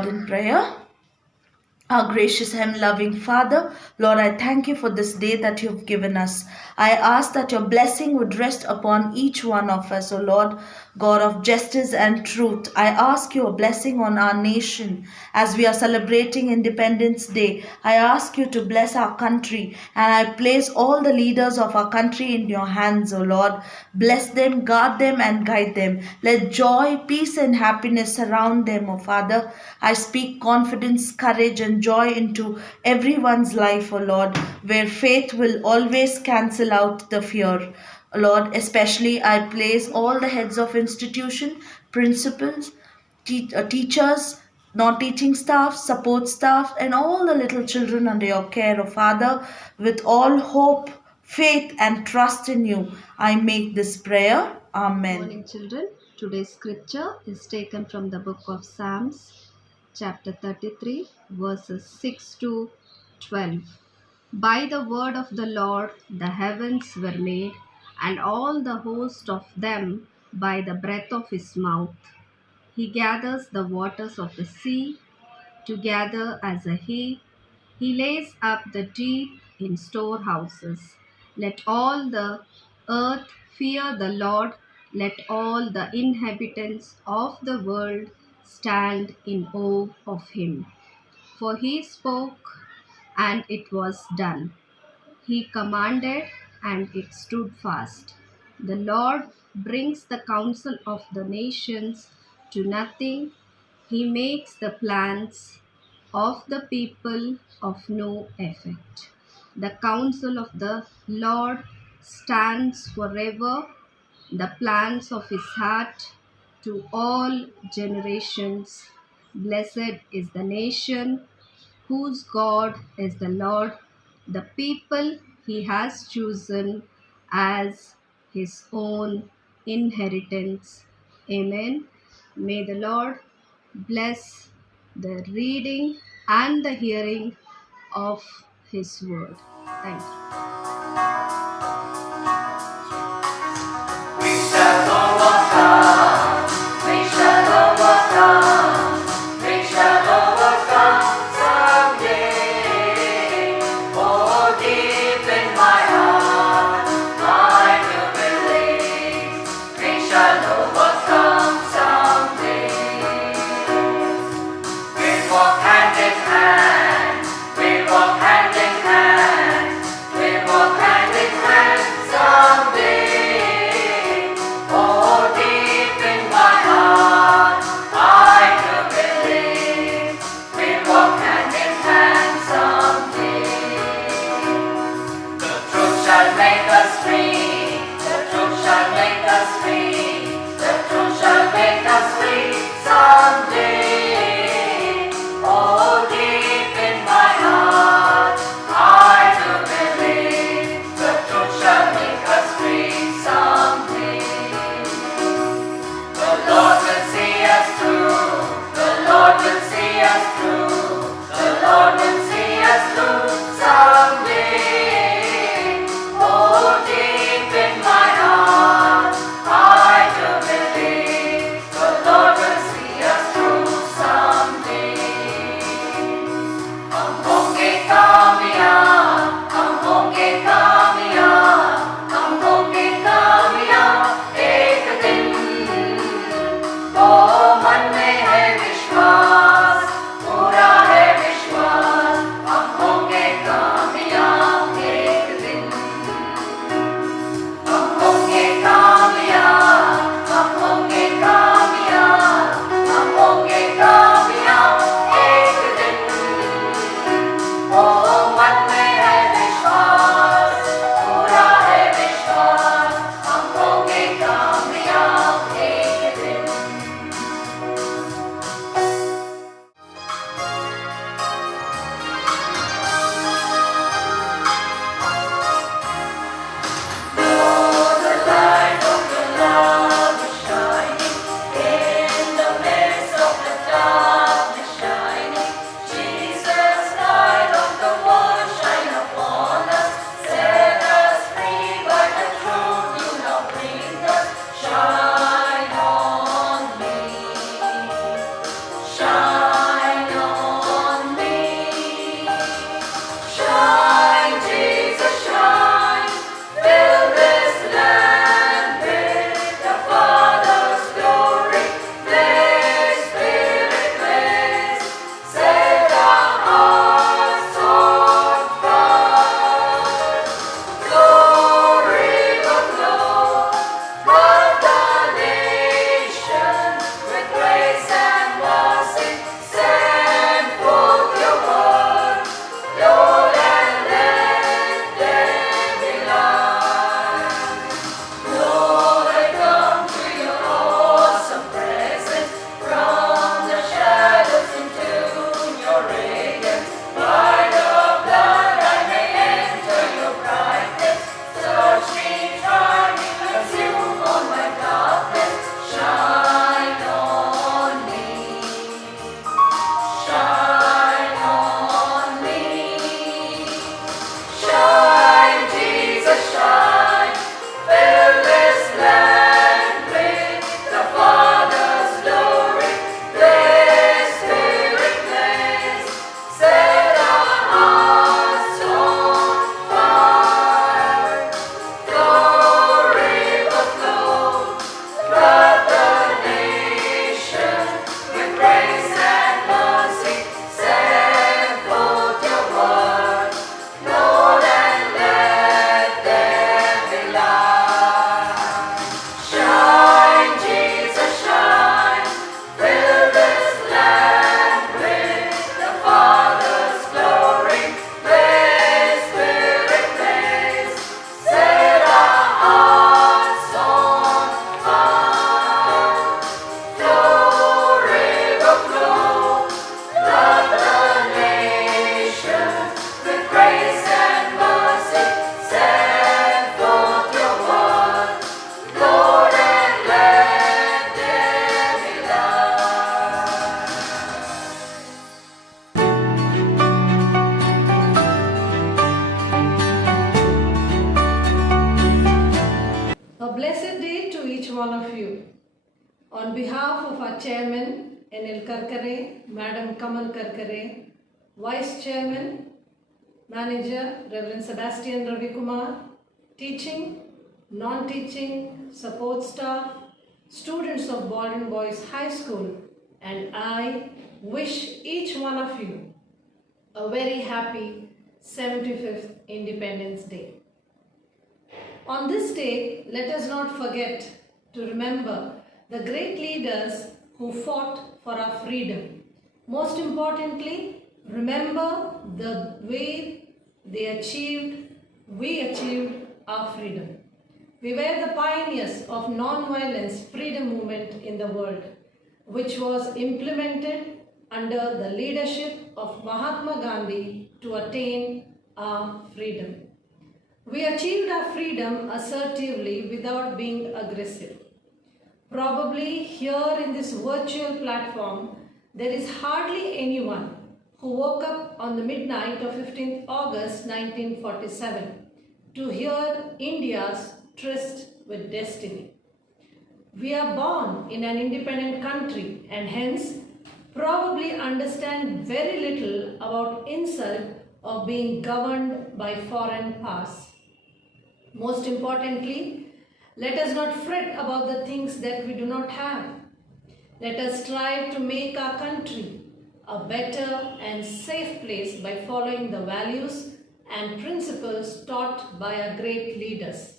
Lord in prayer. Our gracious and loving Father, Lord, I thank you for this day that you've given us. I ask that your blessing would rest upon each one of us, O Lord, God of justice and truth. I ask your blessing on our nation as we are celebrating Independence Day. I ask you to bless our country, and I place all the leaders of our country in your hands, O Lord. Bless them, guard them, and guide them. Let joy, peace, and happiness surround them, O Father. I speak confidence, courage, and joy into everyone's life, O Lord, where faith will always cancel out the fear. Lord, especially I place all the heads of institution, principals, teachers, non-teaching staff, support staff, and all the little children under your care, O Father, with all hope, faith, and trust in you. I make this prayer. Amen. Morning, children. Today's scripture is taken from the book of Psalms, chapter 33, verses 6 to 12. By the word of the Lord the heavens were made, and all the host of them by the breath of his mouth. He gathers the waters of the sea together as a heap. He lays up the deep in storehouses. Let all the earth fear the Lord. Let all the inhabitants of the world stand in awe of him. For he spoke, and it was done. He commanded, and it stood fast. The Lord brings the counsel of the nations to nothing. He makes the plans of the people of no effect. The counsel of the Lord stands forever, the plans of his heart to all generations. Blessed is the nation whose God is the Lord, the people he has chosen as his own inheritance. Amen. May the Lord bless the reading and the hearing of his word. Thank you. We shall overcome. We shall overcome. We shall overcome someday. Oh, deep in my heart, I do believe we shall overcome someday. We walk hand in hand. We walk hand in hand. We walk hand in hand someday. Oh, deep in my heart, I do believe we walk hand in hand someday. The truth shall make us free. The truth shall make us free. The truth shall make us free someday. Oh, deep in my heart, I do believe the truth shall make us free someday. The Lord will see us through. The Lord will see us through. The Lord will see us through someday. Oh, deep in my heart, I do believe the Lord will see us through one of you. On behalf of our chairman, N.L. Karkare, Madam Kamal Karkare, Vice Chairman, Manager, Reverend Sebastian Ravikumar, teaching, non-teaching, support staff, students of Baldwin Boys High School, and I wish each one of you a very happy 75th Independence Day. On this day, let us not forget to remember the great leaders who fought for our freedom. Most importantly, remember the way we achieved our freedom. We were the pioneers of non-violence freedom movement in the world, which was implemented under the leadership of Mahatma Gandhi to attain our freedom. We achieved our freedom assertively without being aggressive. Probably here in this virtual platform, there is hardly anyone who woke up on the midnight of 15th August 1947 to hear India's tryst with destiny. We are born in an independent country and hence probably understand very little about insult of being governed by foreign powers. Most importantly, let us not fret about the things that we do not have. Let us strive to make our country a better and safe place by following the values and principles taught by our great leaders.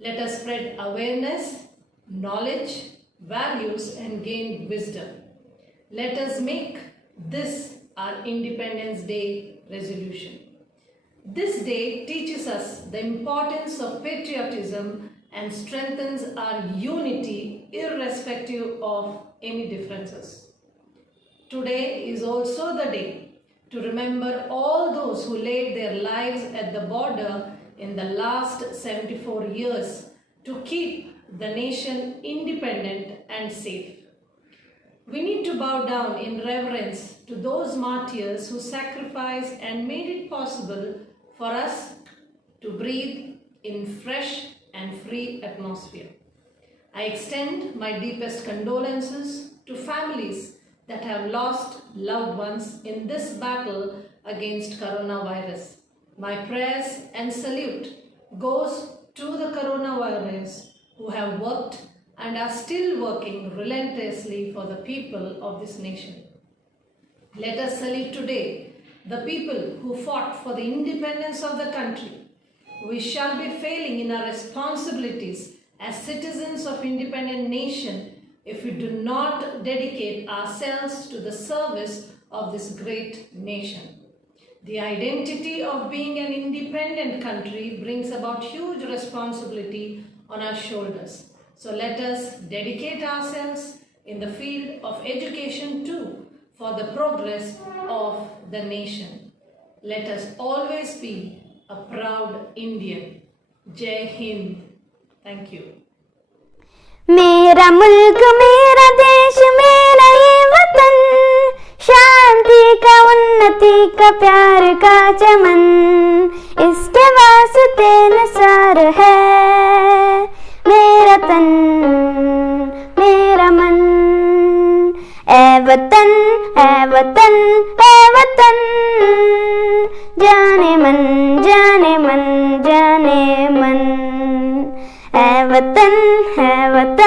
Let us spread awareness, knowledge, values, and gain wisdom. Let us make this our Independence Day resolution. This day teaches us the importance of patriotism and strengthens our unity irrespective of any differences. Today is also the day to remember all those who laid their lives at the border in the last 74 years to keep the nation independent and safe. We need to bow down in reverence to those martyrs who sacrificed and made it possible for us to breathe in fresh and free atmosphere. I extend my deepest condolences to families that have lost loved ones in this battle against coronavirus. My prayers and salute goes to the coronavirus who have worked and are still working relentlessly for the people of this nation. Let us salute today the people who fought for the independence of the country. We shall be failing in our responsibilities as citizens of independent nation if we do not dedicate ourselves to the service of this great nation. The identity of being an independent country brings about huge responsibility on our shoulders. So let us dedicate ourselves in the field of education too for the progress of the nation. Let us always be a proud Indian. Jai Hind. Thank you. मेरा मुल्क मेरा देश मेरा ये वतन, शांति का उन्नति का प्यार का चमन, इसके वास्ते निसार है मेरा तन मेरा मन। ए वतन ए वतन ए वतन, जाने मन जाने मन जाने मन। है वतन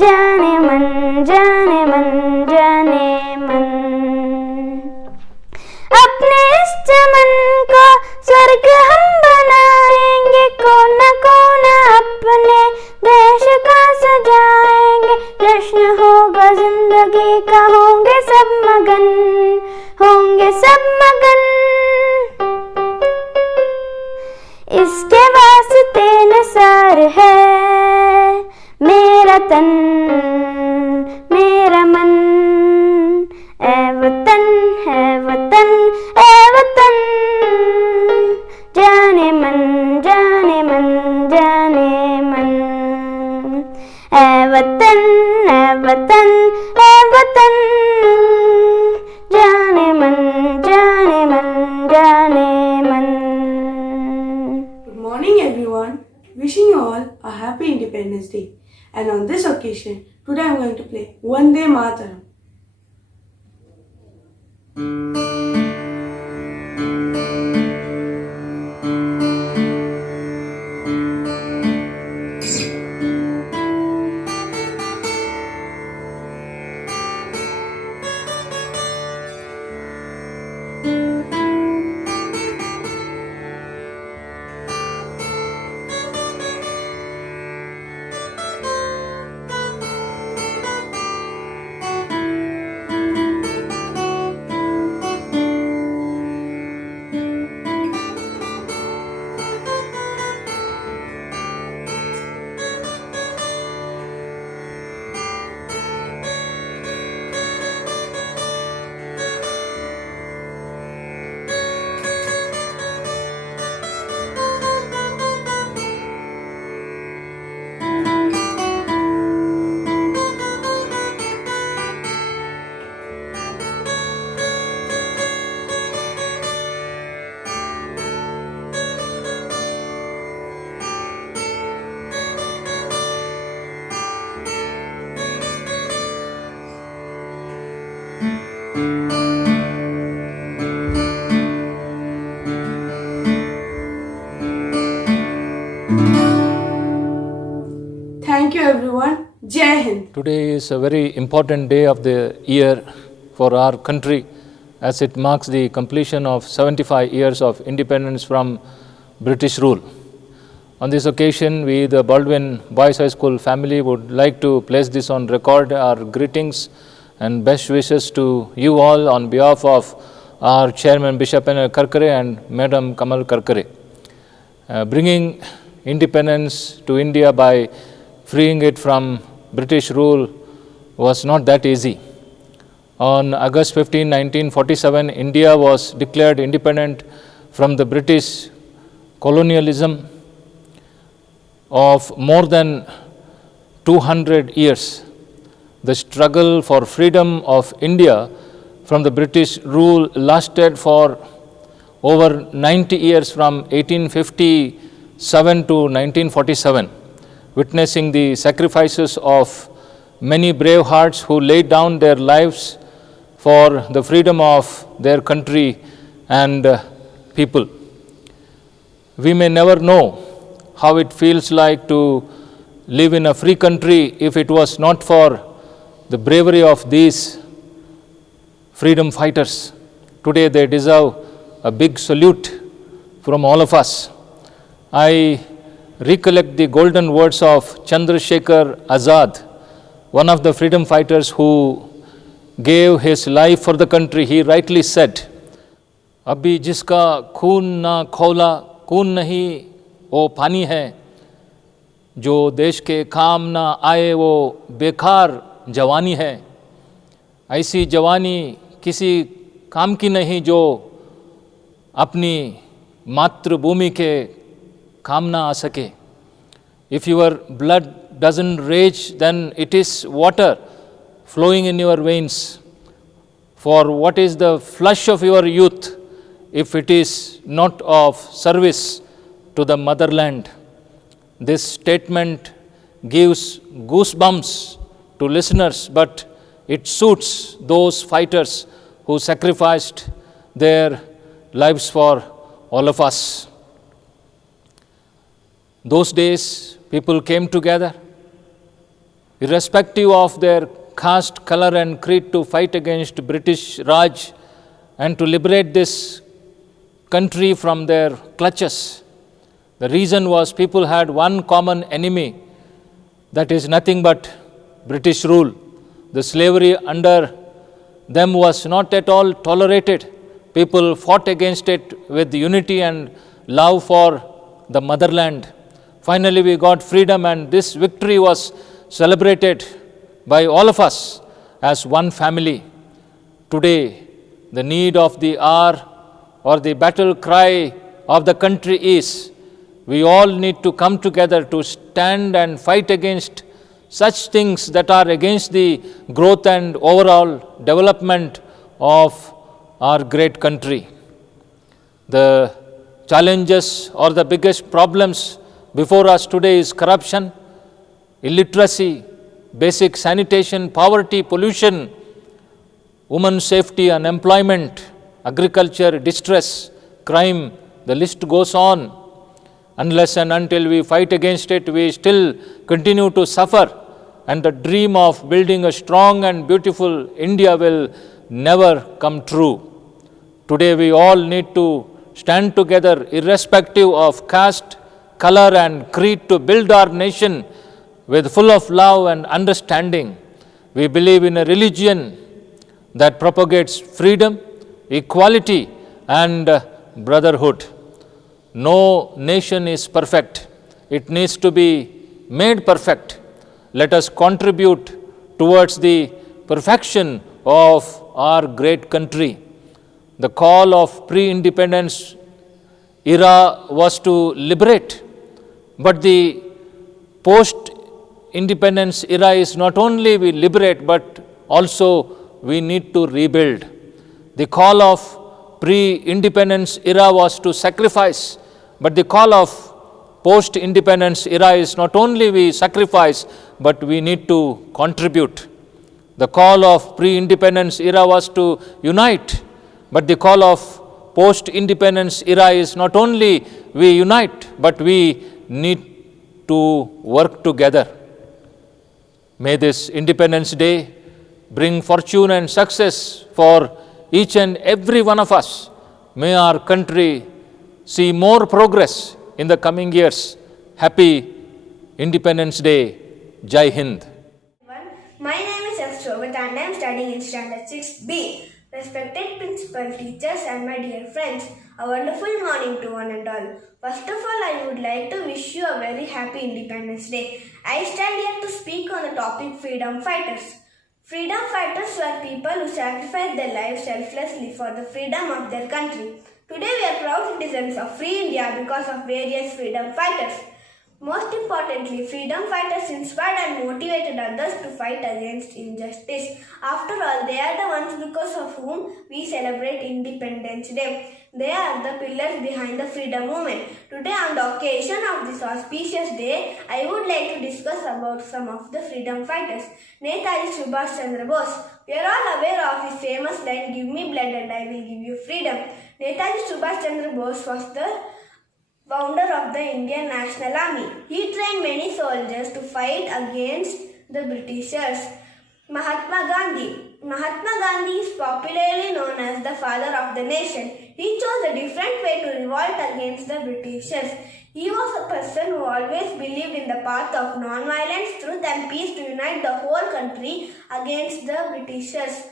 जाने मन जाने मन जाने मन। अपने इस चमन को स्वर्ग हम बनाएंगे, कोना कोना अपने देश का सजाएंगे। जश्न होगा जिंदगी का, होंगे सब मगन होंगे सब मगन। इसके वास्ते निसार है मेरा तन मेरा मन। ए वतन जाने मन जाने मन जाने मन। ए वतन जाने मन जाने मन जाने मन। Good morning everyone. Wishing you all Independence Day. And on this occasion, today I am going to play Vande Mataram. Thank you everyone. Jai Hind. Today is a very important day of the year for our country as it marks the completion of 75 years of independence from British rule. On this occasion, we, the Baldwin Boys High School family, would like to place this on record, our greetings and best wishes to you all on behalf of our Chairman Bishop N. Karkare and Madam Kamal Karkare. Bringing independence to India by freeing it from British rule was not that easy. On August 15, 1947, India was declared independent from the British colonialism of more than 200 years. The struggle for freedom of India from the British rule lasted for over 90 years from 1857 to 1947. Witnessing the sacrifices of many brave hearts who laid down their lives for the freedom of their country and people. We may never know how it feels like to live in a free country if it was not for the bravery of these freedom fighters. Today they deserve a big salute from all of us. I recollect the golden words of Chandrasekhar Azad, one of the freedom fighters who gave his life for the country. He rightly said, "Abhi jiska khoon na khawla, खून नहीं वो पानी है, जो देश के काम ना आए वो बेकार जवानी है। ऐसी जवानी किसी काम की नहीं जो अपनी मातृभूमि के काम ना आ सके। If your blood doesn't rage, then it is water flowing in your veins. For what is the flush of your youth if it is not of service to the motherland?" This statement gives goosebumps to listeners, but it suits those fighters who sacrificed their lives for all of us. Those days, people came together, irrespective of their caste, color and creed, to fight against British Raj and to liberate this country from their clutches. The reason was people had one common enemy, that is nothing but British rule. The slavery under them was not at all tolerated. People fought against it with unity and love for the motherland. Finally, we got freedom, and this victory was celebrated by all of us as one family. Today, the need of the hour or the battle cry of the country is we all need to come together to stand and fight against such things that are against the growth and overall development of our great country. The challenges or the biggest problems before us today is corruption, illiteracy, basic sanitation, poverty, pollution, women's safety, unemployment, agriculture, distress, crime, the list goes on. Unless and until we fight against it, we still continue to suffer, and the dream of building a strong and beautiful India will never come true. Today we all need to stand together, irrespective of caste, color and creed, to build our nation with full of love and understanding. We believe in a religion that propagates freedom, equality and brotherhood. No nation is perfect. It needs to be made perfect. Let us contribute towards the perfection of our great country. The call of pre-independence era was to liberate, but the post-independence era is not only we liberate, but also we need to rebuild. The call of pre-independence era was to sacrifice, but the call of post-independence era is not only we sacrifice, but we need to contribute. The call of pre-independence era was to unite, but the call of post-independence era is not only we unite, but we need to work together. May this Independence Day bring fortune and success for each and every one of us. May our country see more progress in the coming years. Happy Independence Day. Jai Hind. My name is S. Shobit and I am studying in Standard 6B. Respected principal, teachers and my dear friends, a wonderful morning to one and all. First of all, I would like to wish you a very happy Independence Day. I stand here to speak on the topic freedom fighters. Freedom fighters were people who sacrificed their lives selflessly for the freedom of their country. Today we are proud citizens of free India because of various freedom fighters. Most importantly, freedom fighters inspired and motivated others to fight against injustice. After all, they are the ones because of whom we celebrate Independence Day. They are the pillars behind the freedom movement. Today, on the occasion of this auspicious day, I would like to discuss about some of the freedom fighters. Netaji Subhash Chandra Bose. We are all aware of his famous line, "Give me blood and I will give you freedom." Netaji Subhash Chandra Bose was the founder of the Indian National Army. He trained many soldiers to fight against the Britishers. Mahatma Gandhi. Mahatma Gandhi is popularly known as the father of the nation. He chose a different way to revolt against the Britishers. He was a person who always believed in the path of non-violence, truth and peace to unite the whole country against the Britishers.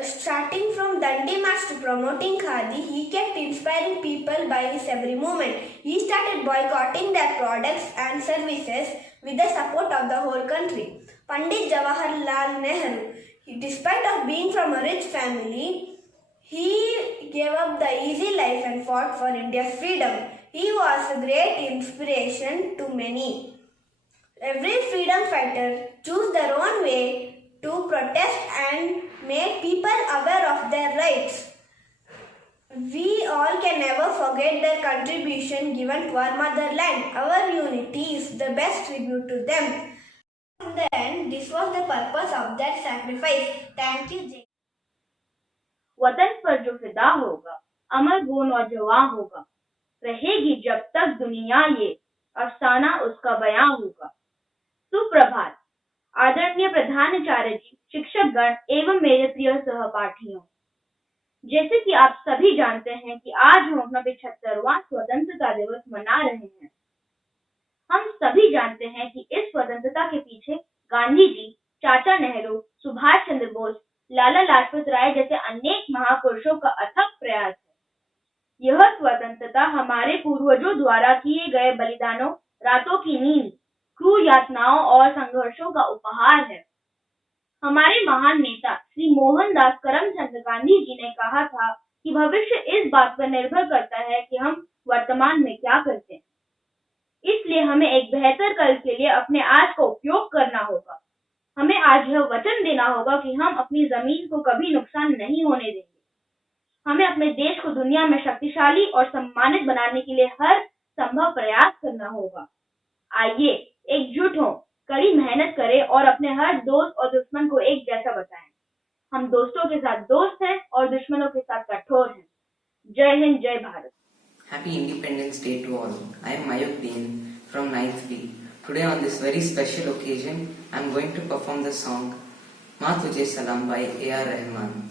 Starting from Dandi March to promoting Khadi, he kept inspiring people by his every movement. He started boycotting their products and services with the support of the whole country. Pandit Jawaharlal Nehru. Despite of being from a rich family, he gave up the easy life and fought for India's freedom. He was a great inspiration to many. Every freedom fighter chose their own way to protest and make people aware of their rights. We all can never forget their contribution given to our motherland. Our unity is the best tribute to them. In the end, this was the purpose of their sacrifice. Thank you, Jay. वतन पर जो फिदा होगा अमर वो नौजवान होगा, रहेगी जब तक दुनिया ये अफसाना उसका बयां होगा। सुप्रभात आदरणीय प्रधानाचार्य जी, शिक्षकगण एवं मेरे प्रिय सहपाठियों, जैसे कि आप सभी जानते हैं कि आज हम अपना 75वां स्वतंत्रता दिवस मना रहे हैं। हम सभी जानते हैं कि इस स्वतंत्रता के पीछे गांधी जी, चाचा नेहरू, सुभाष चंद्र बोस, लाला लाजपत राय जैसे अनेक महापुरुषों का अथक प्रयास है। यह स्वतंत्रता हमारे पूर्वजों द्वारा किए गए बलिदानों, रातों की नींद, क्रूर यातनाओं और संघर्षों का उपहार है। हमारे महान नेता श्री मोहनदास करमचंद गांधी जी ने कहा था कि भविष्य इस बात पर निर्भर करता है कि हम वर्तमान में क्या करते हैं। इसलिए हमें एक बेहतर कल के लिए अपने आज का उपयोग करना होगा। हमें आज यह वचन देना होगा कि हम अपनी जमीन को कभी नुकसान नहीं होने देंगे। हमें अपने देश को दुनिया में शक्तिशाली और सम्मानित बनाने के लिए हर संभव प्रयास करना होगा। आइए एकजुट हों, कड़ी मेहनत करें और अपने हर दोस्त और दुश्मन को एक जैसा बताएं। हम दोस्तों के साथ दोस्त हैं और दुश्मनों के साथ कठोर हैं। जय हिंद, जय Bharat. Happy Independence Day to all. I am Mayuk Dean from 9th B. Today on this very special occasion, I am going to perform the song Ma Tujhe Salam by A.R. Rahman.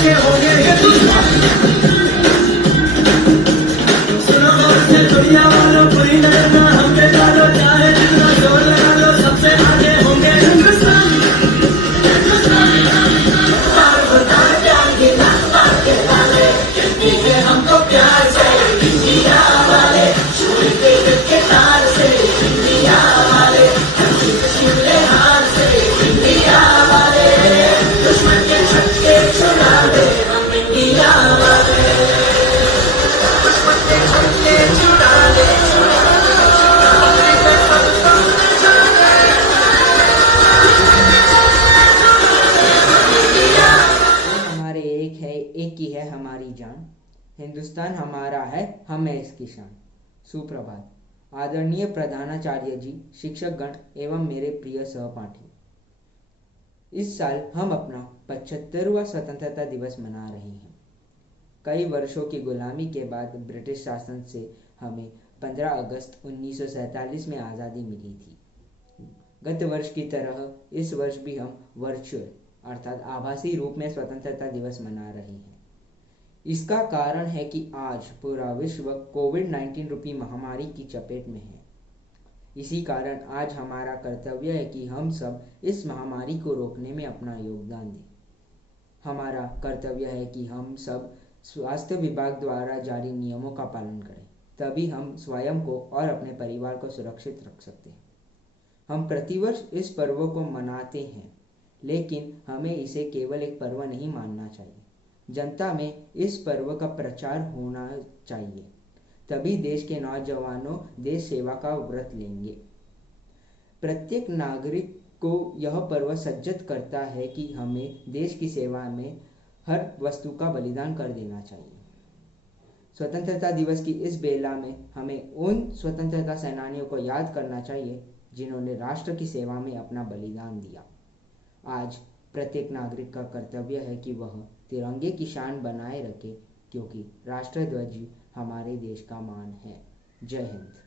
आगे हिंदुस्तान हमारा है, हम है इसकी शान। सुप्रभात। आदरणीय प्रधानाचार्य जी, शिक्षकगण एवं मेरे प्रिय सहपाठी, इस साल हम अपना 75वां स्वतंत्रता दिवस मना रहे हैं। कई वर्षों की गुलामी के बाद ब्रिटिश शासन से हमें 15 अगस्त 1947 में आज़ादी मिली थी। गत वर्ष की तरह इस वर्ष भी हम वर्चुअल अर्थात आभासी रूप में स्वतंत्रता दिवस मना रहे हैं। इसका कारण है कि आज पूरा विश्व कोविड-19 रूपी महामारी की चपेट में है। इसी कारण आज हमारा कर्तव्य है कि हम सब इस महामारी को रोकने में अपना योगदान दें। हमारा कर्तव्य है कि हम सब स्वास्थ्य विभाग द्वारा जारी नियमों का पालन करें, तभी हम स्वयं को और अपने परिवार को सुरक्षित रख सकते हैं। हम प्रतिवर्ष इस पर्व को मनाते हैं, लेकिन हमें इसे केवल एक पर्व नहीं मानना चाहिए। जनता में इस पर्व का प्रचार होना चाहिए, तभी देश के नौजवानों देश सेवा का व्रत लेंगे। प्रत्येक नागरिक को यह पर्व सजग करता है कि हमें देश की सेवा में हर वस्तु का बलिदान कर देना चाहिए। स्वतंत्रता दिवस की इस बेला में हमें उन स्वतंत्रता सेनानियों को याद करना चाहिए जिन्होंने राष्ट्र की सेवा में अपना बलिदान दिया। आज प्रत्येक नागरिक का कर्तव्य है कि वह तिरंगे की शान बनाए रखे, क्योंकि राष्ट्रध्वज हमारे देश का मान है। जय Hind.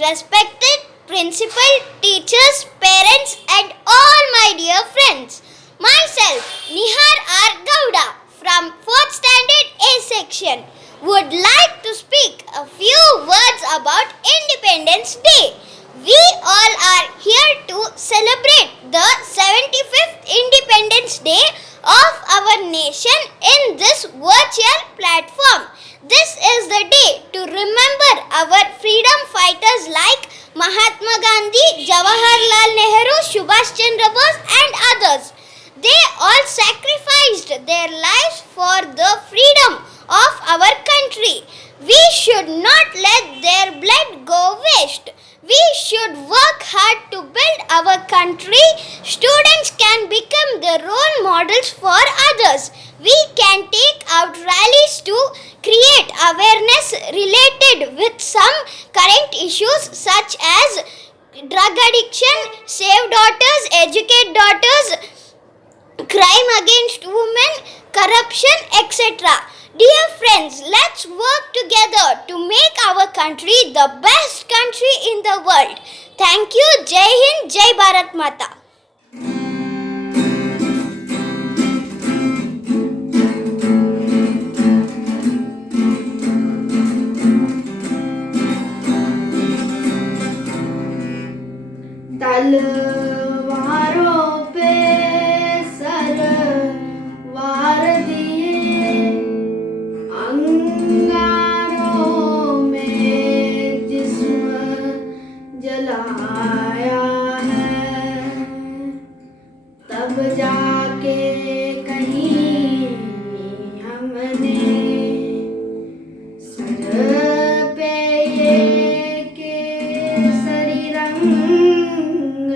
respected principal, teachers, parents, and all my dear friends. Myself, Nihar R. Gowda from 4th Standard A section would like to speak a few words about Independence Day. We all are here to celebrate the 75th Independence Day of our nation in this virtual platform. This is the day to remember our freedom fighters like Mahatma Gandhi, Jawaharlal Nehru, Subhash Chandra Bose and others. They all sacrificed their lives for the freedom of our country. We should not let their blood go waste. We should work hard to build our country. Students can become the role models for others. We can take out rallies to create awareness related with some current issues such as drug addiction, save daughters, educate daughters, crime against women, corruption, etc. Dear friends, let's work together to make our country the best country in the world. Thank you. Jai Hind, Jai Bharat Mata. तलवारों पे सरवार दिए, अंगारों में जिस्म जलाया है, तब जाके कहीं हमने सर पे ये केसरी रंग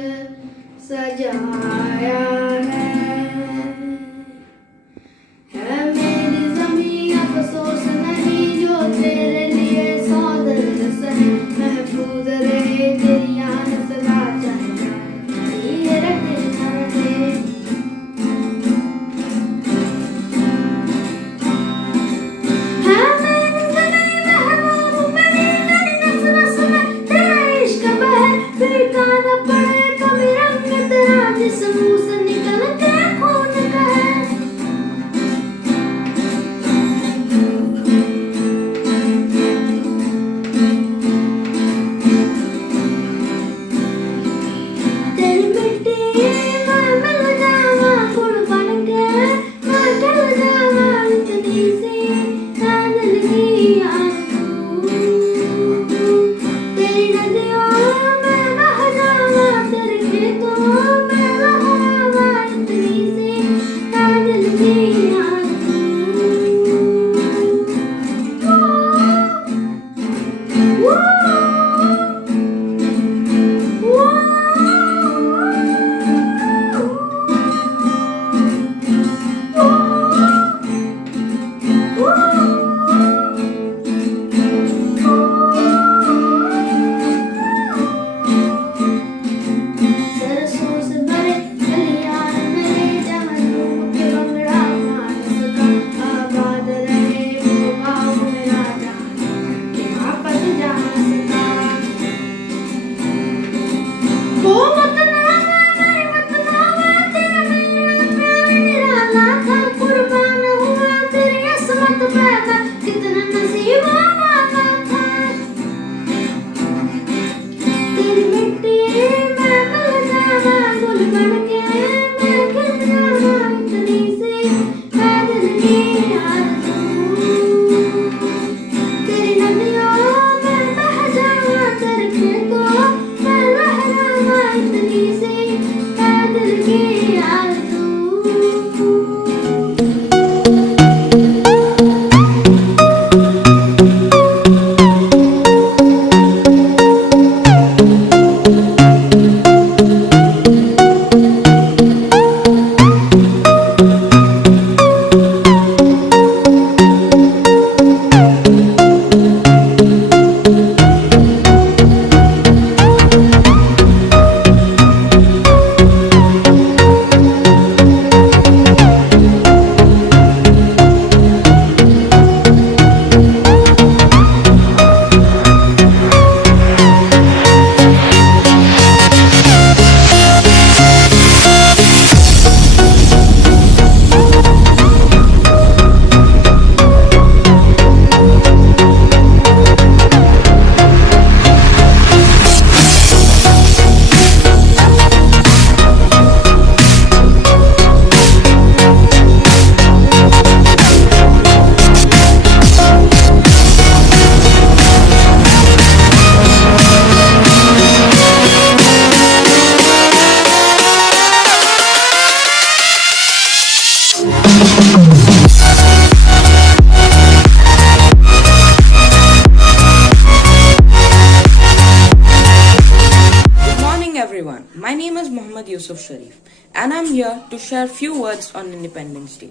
name is Muhammad Yusuf Sharif, and I'm here to share a few words on Independence Day.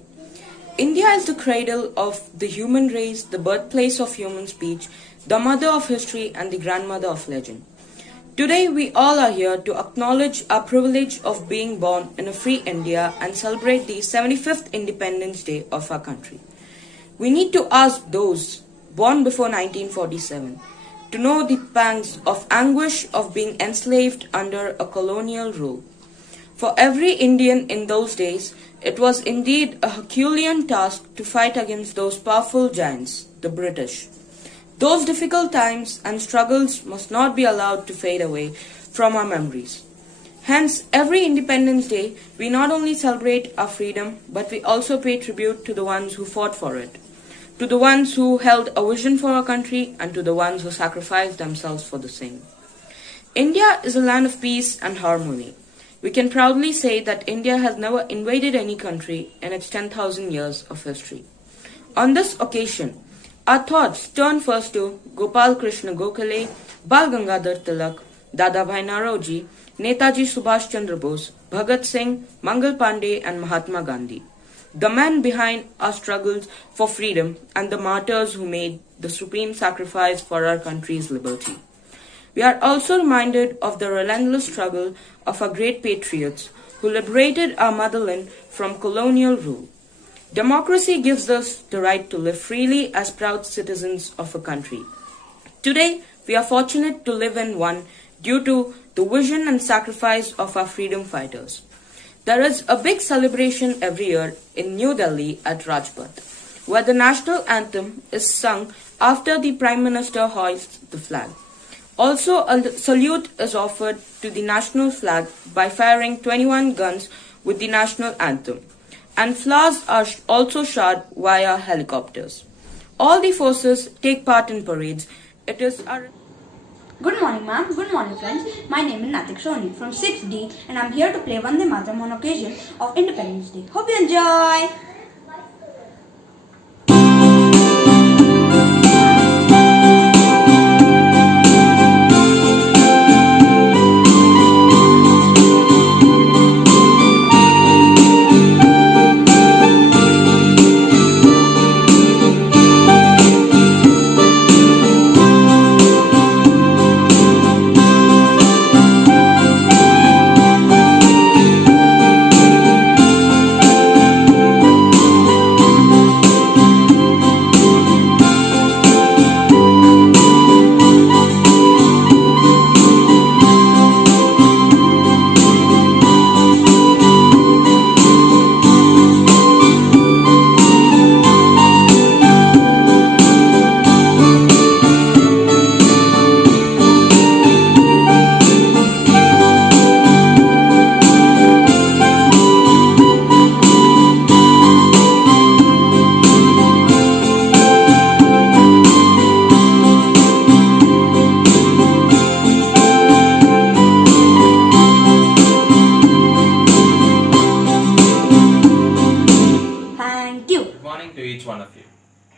India is the cradle of the human race, the birthplace of human speech, the mother of history, and the grandmother of legend. Today, we all are here to acknowledge our privilege of being born in a free India and celebrate the 75th Independence Day of our country. We need to ask those born before 1947 to know the pangs of anguish of being enslaved under a colonial rule. For every Indian in those days, it was indeed a Herculean task to fight against those powerful giants, the British. Those difficult times and struggles must not be allowed to fade away from our memories. Hence, every Independence Day, we not only celebrate our freedom, but we also pay tribute to the ones who fought for it, to the ones who held a vision for our country, and to the ones who sacrificed themselves for the same. India is a land of peace and harmony. We can proudly say that India has never invaded any country in its 10,000 years of history. On this occasion, our thoughts turn first to Gopal Krishna Gokhale, Bal Gangadhar Tilak, Dadabhai Naoroji, Netaji Subhash Chandra Bose, Bhagat Singh, Mangal Pandey, and Mahatma Gandhi, the men behind our struggles for freedom and the martyrs who made the supreme sacrifice for our country's liberty. We are also reminded of the relentless struggle of our great patriots who liberated our motherland from colonial rule. Democracy gives us the right to live freely as proud citizens of a country. Today, we are fortunate to live in one due to the vision and sacrifice of our freedom fighters. There is a big celebration every year in New Delhi at Rajpath, where the national anthem is sung after the Prime Minister hoists the flag. Also, a salute is offered to the national flag by firing 21 guns with the national anthem, and flowers are also showered via helicopters. All the forces take part in parades. It is our Good morning, ma'am. Good morning, friends. My name is Natik Soni from 6D, and I'm here to play Vande Mataram on occasion of Independence Day. Hope you enjoy!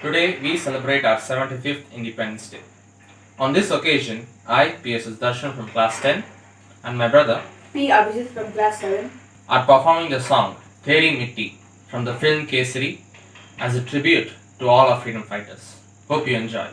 Today we celebrate our 75th Independence Day. On this occasion, I, P.S.S. Darshan from class 10, and my brother, P. Abhijit from class 7, are performing the song Teri Mitti from the film Kesari as a tribute to all our freedom fighters. Hope you enjoy.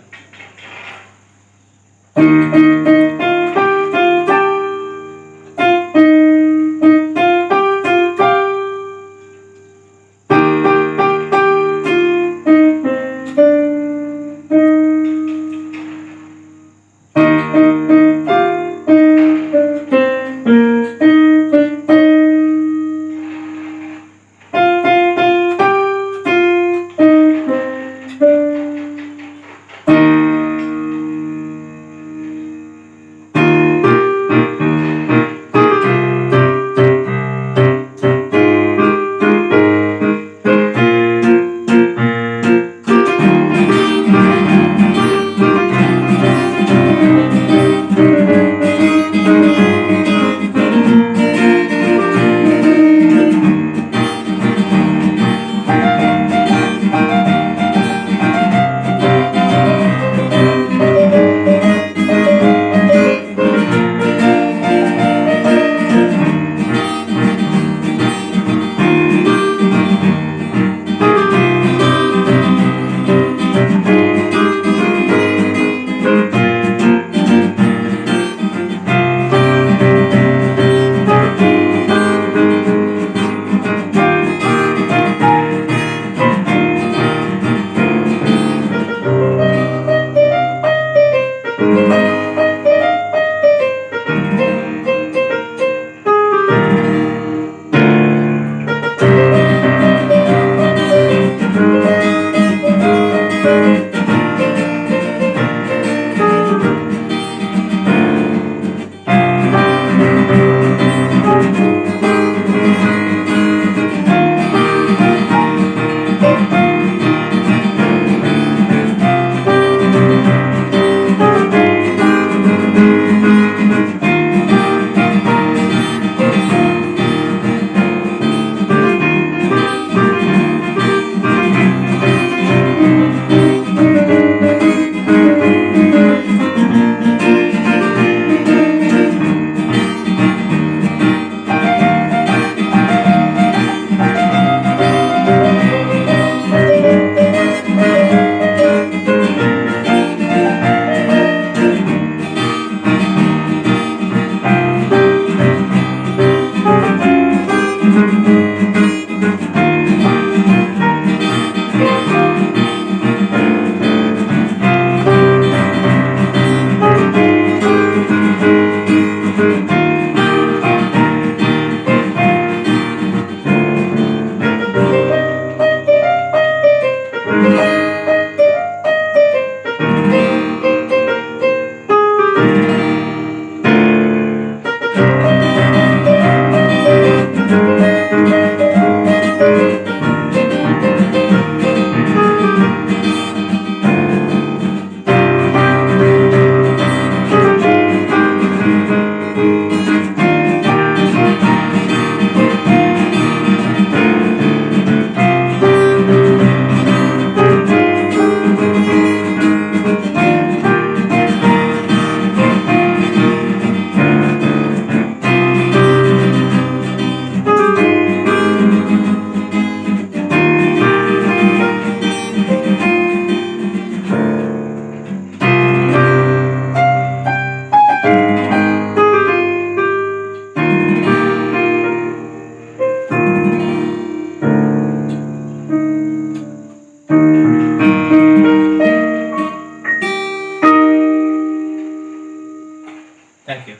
Thank you.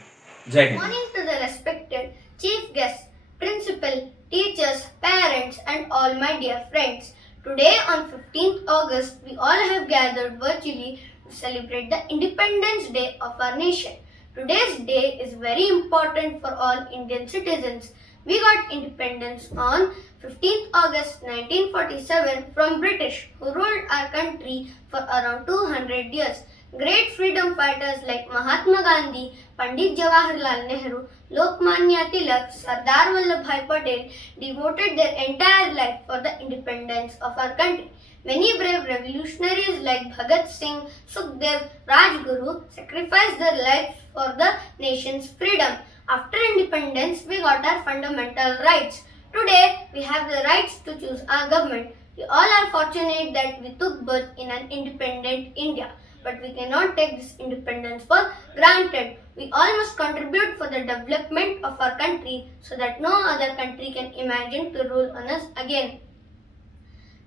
Jai Hind. Morning to the respected chief guests, principal, teachers, parents, and all my dear friends. Today, on 15th August, we all have gathered virtually to celebrate the Independence Day of our nation. Today's day is very important for all Indian citizens. We got independence on 15th August 1947 from British, who ruled our country for around 200 years. Great freedom fighters like Mahatma Gandhi, Pandit Jawaharlal Nehru, Lokmanya Tilak, Sardar Vallabhbhai Patel devoted their entire life for the independence of our country. Many brave revolutionaries like Bhagat Singh, Sukhdev, Rajguru sacrificed their lives for the nation's freedom. After independence, we got our fundamental rights. Today, we have the rights to choose our government. We all are fortunate that we took birth in an independent India. But we cannot take this independence for granted. We all must contribute for the development of our country so that no other country can imagine to rule on us again.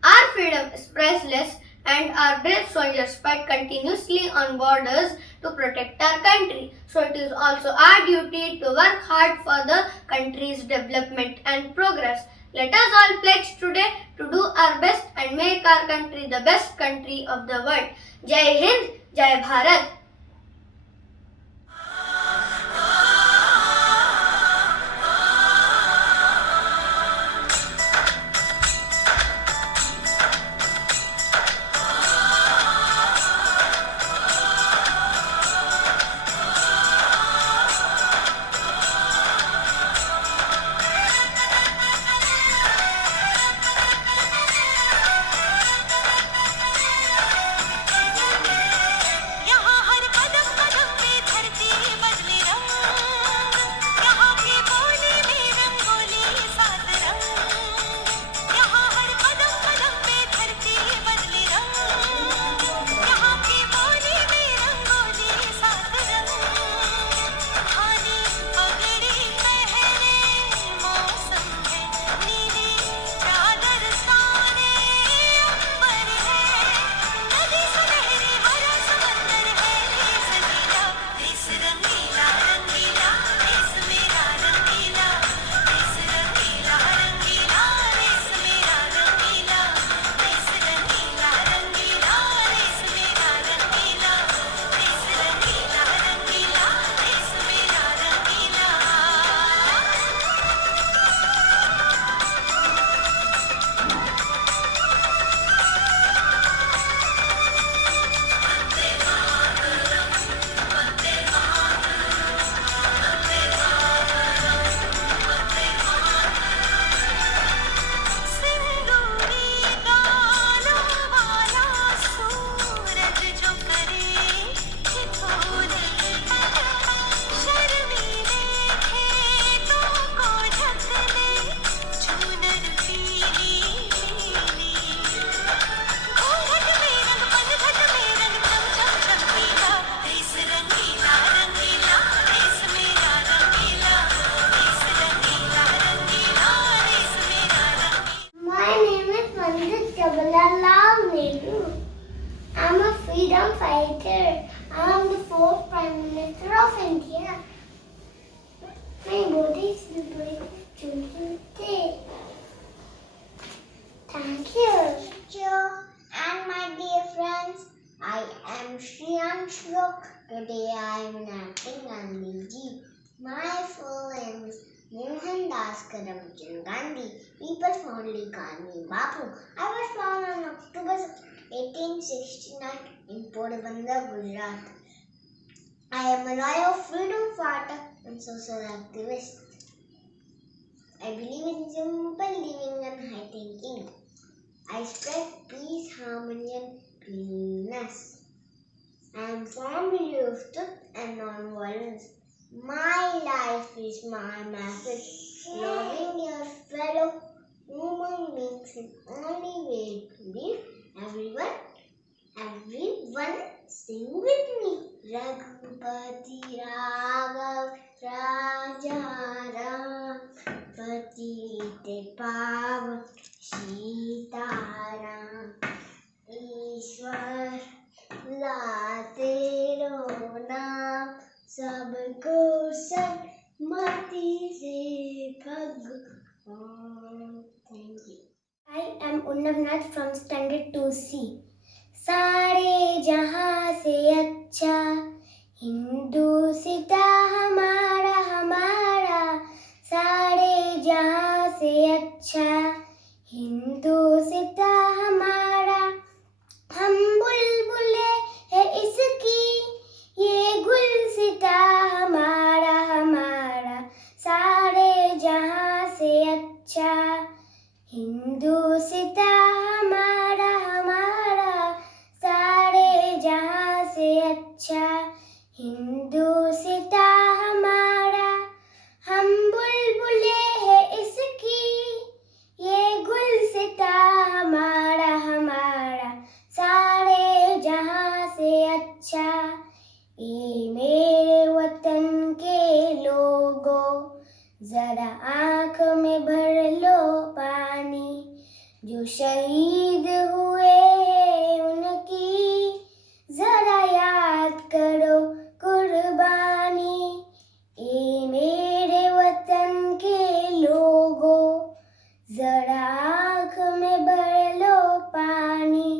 Our freedom is priceless and our brave soldiers fight continuously on borders to protect our country. So it is also our duty to work hard for the country's development and progress. Let us all pledge today to do our best and make our country the best country of the world. Jai Hind, Jai Bharat. I'm a freedom fighter. I'm the fourth Prime Minister of India. My birthday is celebrated Children's Day. Thank you. Teacher and my dear friends, I am Shriyan Shrok. Today I am enacting Gandhiji. My full name is Mohandas Karamchand Gandhi. People fondly call me Bapu. I was born on October 1869 in Porbandar, Gujarat. I am a loyal freedom fighter and social activist. I believe in simple living and high thinking. I spread peace, harmony and cleanliness. I am firm believer of truth and non-violence. My life is my message. Loving your fellow human beings is the only way to live. Everyone sing with me. Raghupati Raghav Raja Ram Patite Pavan Sitaram Ishwar La Tero Naam Sabko Undavnath from Standard 2C. सारे जहां से अच्छा हिंदुस्तां हमारा हमारा, सारे जहां से अच्छा हिंदुस्तां हमारा। हम बुलबुले है इसकी ये गुलसितां हमारा हमारा, सारे जहां से अच्छा हिंदुस्तां हमारा हमारा, सारे जहां से अच्छा हिंदुस्तां हमारा। हम बुलबुले है इसकी ये गुलसितां हमारा हमारा, सारे जहां से अच्छा। ये मेरे वतन के लोगों जरा आँख में भर लो पानी, जो शहीद हुए हैं उनकी जरा याद करो कुर्बानी। ये मेरे वतन के लोगों जरा आँख में भर लो पानी,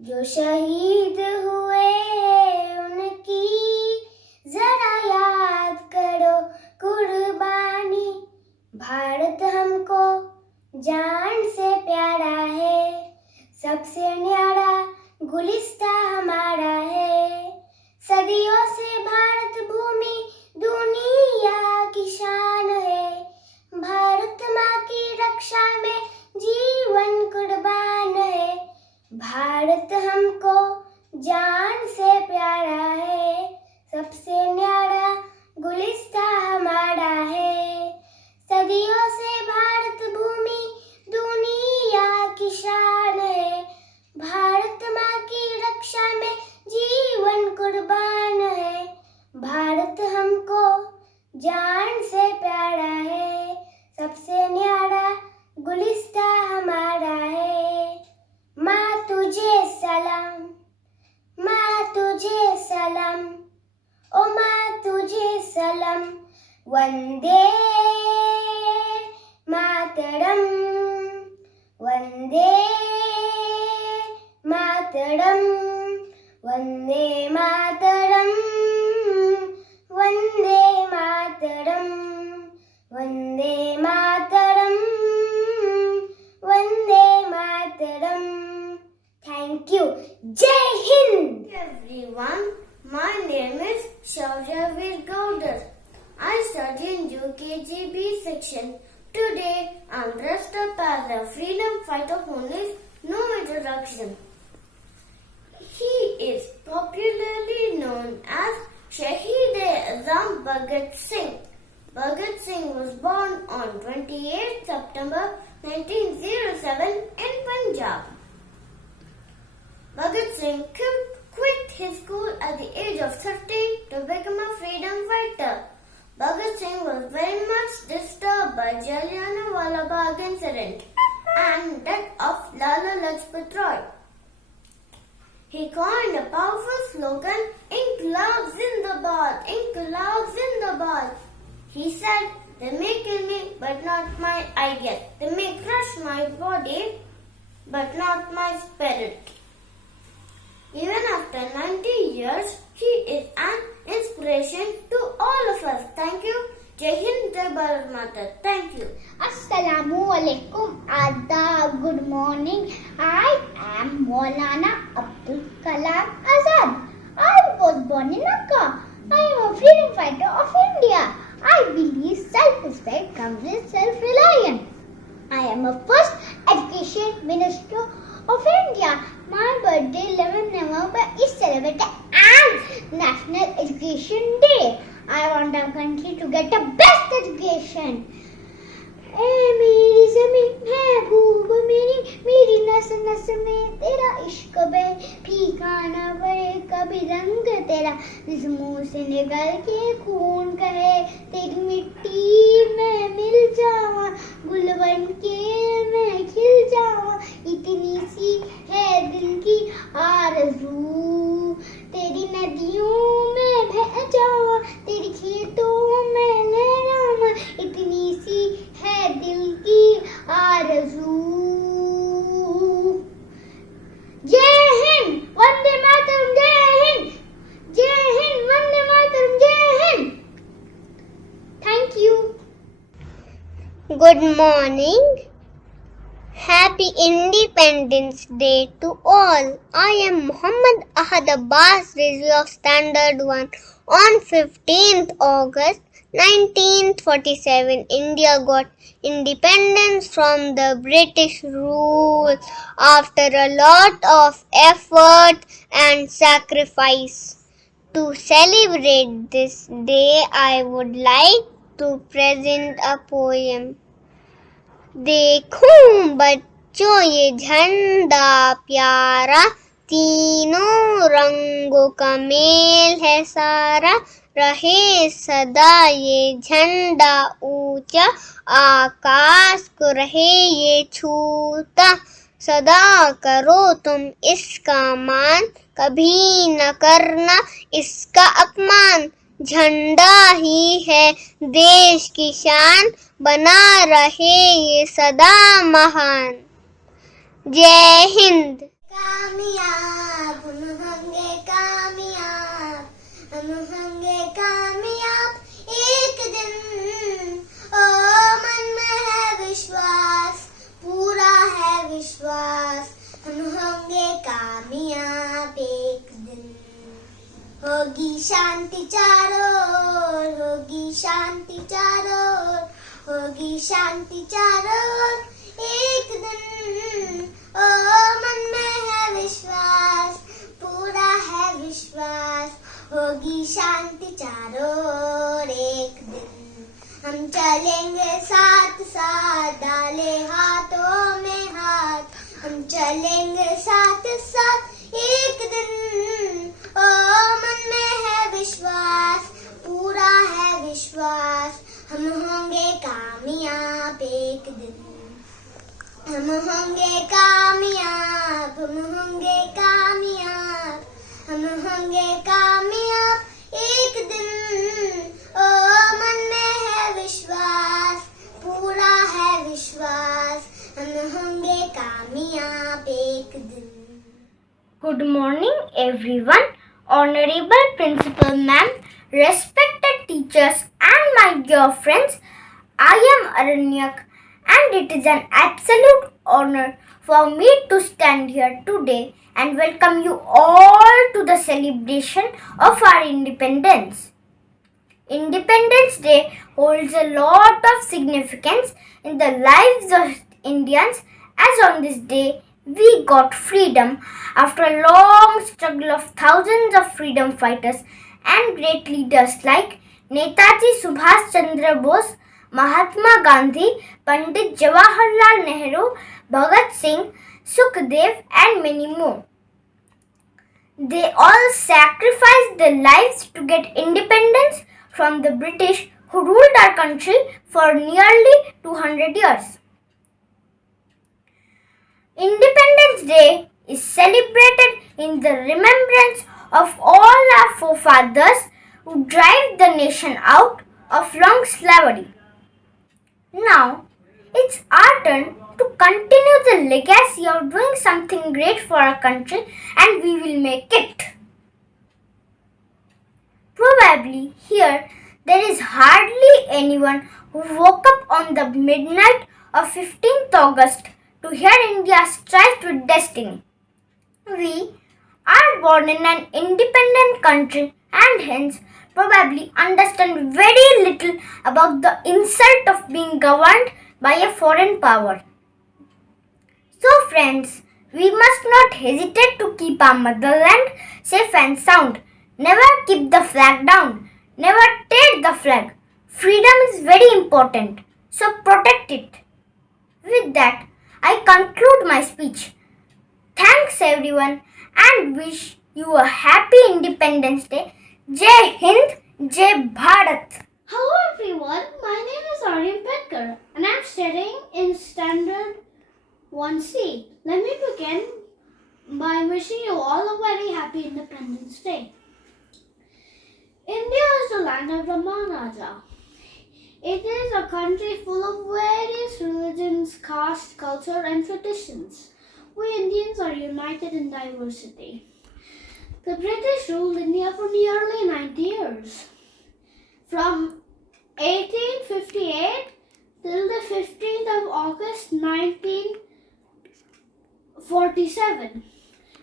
जो शहीद हुए हैं उनकी जरा याद करो कुर्बानी। भारत हमको जान से प्यारा है, सबसे न्यारा गुलिस्तां हमारा है। सदियों से भारत भूमि दुनिया की शान है, भारत माँ की रक्षा में जीवन कुर्बान है। भारत हमको जान से प्यारा है, सबसे न्यारा गुलिस्तां हमारा है। सदियों से भारत भूमि दुनिया की शान है, भारत माँ की रक्षा में जीवन कुर्बान है। भारत हमको जान से प्यारा है, सबसे न्यारा गुलिस्तां हमारा है। माँ तुझे सलाम, माँ तुझे सलाम, ओ माँ तुझे सलाम। Vande Mataram, Vande Mataram, Vande Mataram, Vande Mataram, Vande Mataram, Vande Mataram. Thank you. Jai Hind. Everyone, my name is Shauryaveer Gaudar. I study in UKG B section. Today, I'm dressed up as a freedom fighter who needs no introduction. He is popularly known as Shaheed-e-Azam Bhagat Singh. Bhagat Singh was born on 28 September 1907 in Punjab. Bhagat Singh quit his school at the age of 13 to become a freedom fighter. Bhagat Singh was very much disturbed by Jallianwala Bagh incident and death of Lala Lajpat Roy. He coined a powerful slogan, "Inqilab Zindabad, Inqilab Zindabad." He said, "They may kill me, but not my ideas. They may crush my body, but not my spirit." Even after 90 years, he is an inspiration to all of us. Thank you. Jai Hind, Jai Bharat Mata. Thank you. Assalamu alaikum, adab, good morning. I am Maulana Abdul Kalam Azad. I was born in Akka. I am a freedom fighter of India. I believe self-respect comes with self-reliance. I am a first education minister of India. My birthday 11 November is celebrated as National Education Day. I want our country to get the best education. ए मेरी ज़मीन है खूब मेरी नस नस में तेरा इश्क बहे, फीका न पड़े कभी रंग तेरा, जिस मुंह से निकल के खून कहे, तेरी मिट्टी में मिल जावा, गुल बन के मैं खिल जावा, इतनी सी है दिल की आरज़ू, तेरी नदियों में बह जावा, तेरी खेतों में लहरावा, इतनी सी है दिल की आरज़ू। Good morning. Happy Independence Day to all. I am Muhammad Ahad Abbas Rizvi of Standard 1. On 15th August 1947, India got independence from the British rule after a lot of effort and sacrifice. To celebrate this day, I would like to present a poem. देखो बच्चों ये झंडा प्यारा, तीनों रंगों का mail है सारा, रहे सदा ये झंडा ऊंचा, आकाश को रहे ये छूता, सदा करो तुम इसका मान, कभी न करना इसका अपमान, झंडा ही है देश की शान, बना रहे ये सदा महान। जय हिंद। कामयाब हम होंगे कामयाब, हम होंगे कामयाब एक दिन, ओ मन में है विश्वास, पूरा है विश्वास, हम होंगे कामयाब एक दिन। होगी शांति चारों ओर, होगी शांति चारों ओर, होगी शांति चारों ओर एक दिन, ओ मन में है विश्वास, पूरा है विश्वास, होगी शांति चारों ओर एक दिन। हम चलेंगे साथ साथ, डाले हाथों में हाथ, हम चलेंगे साथ साथ एक दिन, ओ मन में है विश्वास, पूरा है विश्वास, हम होंगे कामयाब एक दिन। हम होंगे कामयाब, हम होंगे कामयाब, हम होंगे कामयाब एक दिन, ओ मन में है विश्वास, पूरा है विश्वास, हम होंगे कामयाब एक दिन। Good morning, everyone. Honorable Principal Ma'am, respected teachers, and my dear friends, I am Aranyak, and it is an absolute honor for me to stand here today and welcome you all to the celebration of our independence. Independence Day holds a lot of significance in the lives of Indians, as on this day we got freedom after a long struggle of thousands of freedom fighters and great leaders like Netaji Subhash Chandra Bose, Mahatma Gandhi, Pandit Jawaharlal Nehru, Bhagat Singh, Sukhdev, and many more. They all sacrificed their lives to get independence from the British who ruled our country for nearly 200 years. Independence Day is celebrated in the remembrance of all our forefathers who drive the nation out of long slavery. Now, it's our turn to continue the legacy of doing something great for our country, and we will make it. Probably here there is hardly anyone who woke up on the midnight of 15th August to hear India strive with destiny. We are born in an independent country and hence probably understand very little about the insult of being governed by a foreign power. So friends, we must not hesitate to keep our motherland safe and sound. Never keep the flag down. Never take the flag. Freedom is very important, so protect it. With that, I conclude my speech. Thanks everyone and wish you a happy Independence Day. Jai Hind, Jai Bharat. Hello everyone, my name is Aryan Petkar and I'm studying in Standard 1C. Let me begin by wishing you all a very happy Independence Day. India is the land of the Maharaja. It is a country full of various religions, caste, culture and traditions. We Indians are united in diversity. The British ruled India for nearly 90 years. From 1858 till the 15th of August 1947.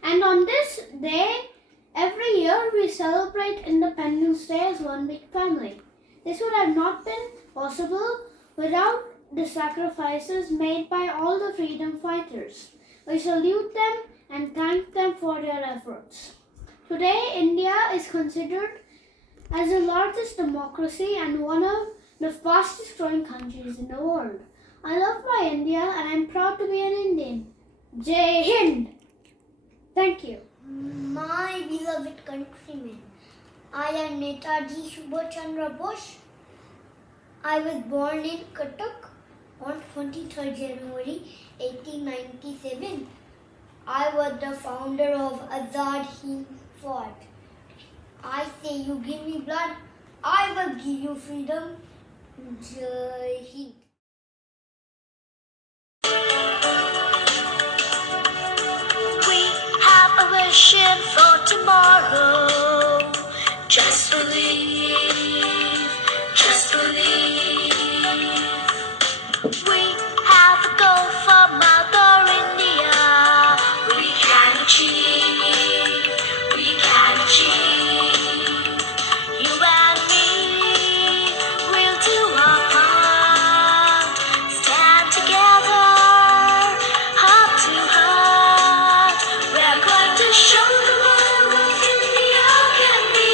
And on this day, every year we celebrate Independence Day as one big family. This would have not been possible without the sacrifices made by all the freedom fighters. We salute them and thank them for their efforts. Today, India is considered as the largest democracy and one of the fastest growing countries in the world. I love my India and I'm proud to be an Indian. Jai Hind! Thank you. My beloved countrymen, I am Netaji Subhash Chandra Bose. I was born in Cuttack on 23rd January 1897. I was the founder of Azad Hind Fauj. I say you give me blood, I will give you freedom. Jai Hind. We have a vision for tomorrow. Just believe, just believe. We have a goal for Mother India. We can achieve, we can achieve. You and me will do our part. Stand together, heart to heart. We're going to show the world what India can be.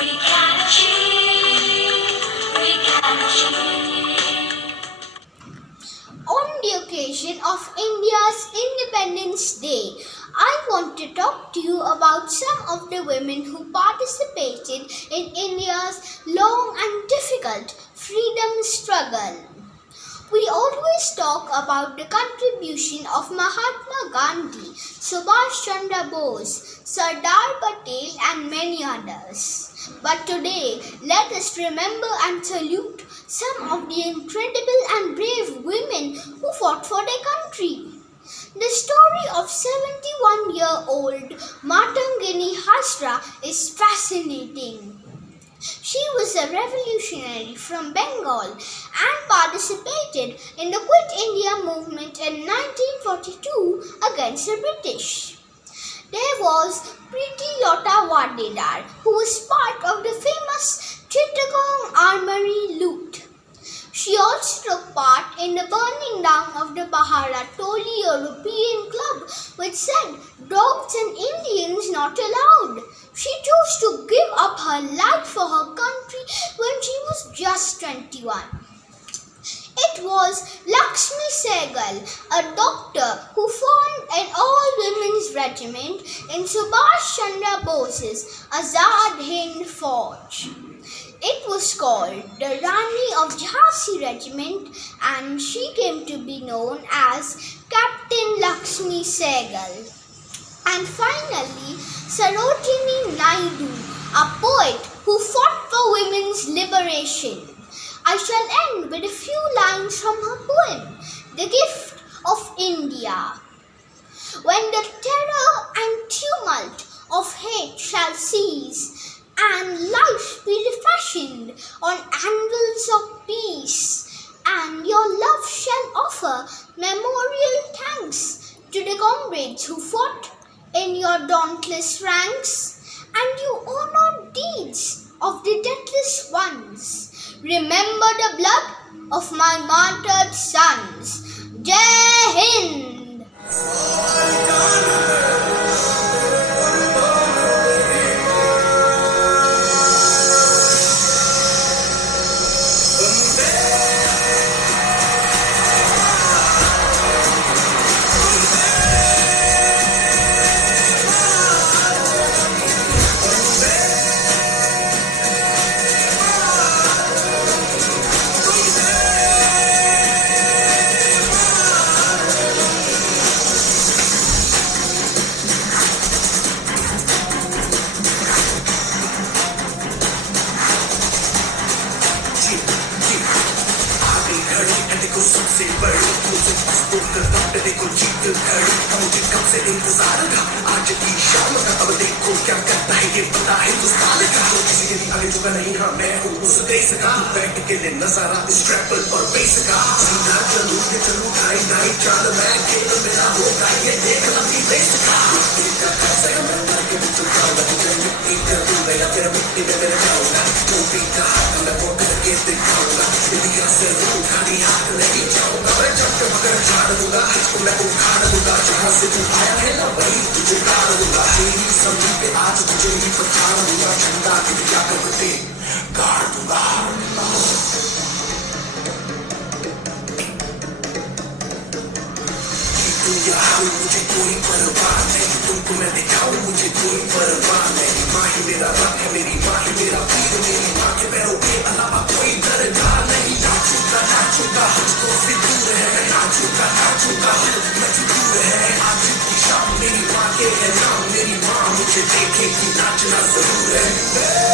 We can achieve, we can achieve. On the occasion of India's Independence Day, I want to talk to you about some of the women who participated in India's long and difficult freedom struggle. We always talk about the contribution of Mahatma Gandhi, Subhash Chandra Bose, Sardar Patel and many others. But today, let us remember and salute some of the incredible and brave women who fought for their country. The story of 71-year-old Matangini Hasra is fascinating. She was a revolutionary from Bengal and participated in the Quit India movement in 1942 against the British. There was Preeti Lota Wadedar, who was part of the famous Chittagong Armory loot. She also took part in the burning down of the Bharatoli European Club, which said dogs and Indians not allowed. She chose to give up her life for her country when she was just 21. It was Lakshmi Sehgal, a doctor who formed an all-women's regiment in Subhash Chandra Bose's Azad Hind Fauj. It was called the Rani of Jhansi Regiment and she came to be known as Captain Lakshmi Sehgal. And finally, Sarojini Naidu, a poet who fought for women's liberation. I shall end with a few lines from her poem, The Gift of India. When the terror and tumult of hate shall cease, and life be refashioned on anvils of peace, and your love shall offer memorial thanks to the comrades who fought in your dauntless ranks, and you honor deeds of the deathless ones. Remember the blood of my martyred sons. Jai Hind! सबसे बड़ी मुझे देखे कि नाचना जरूर है।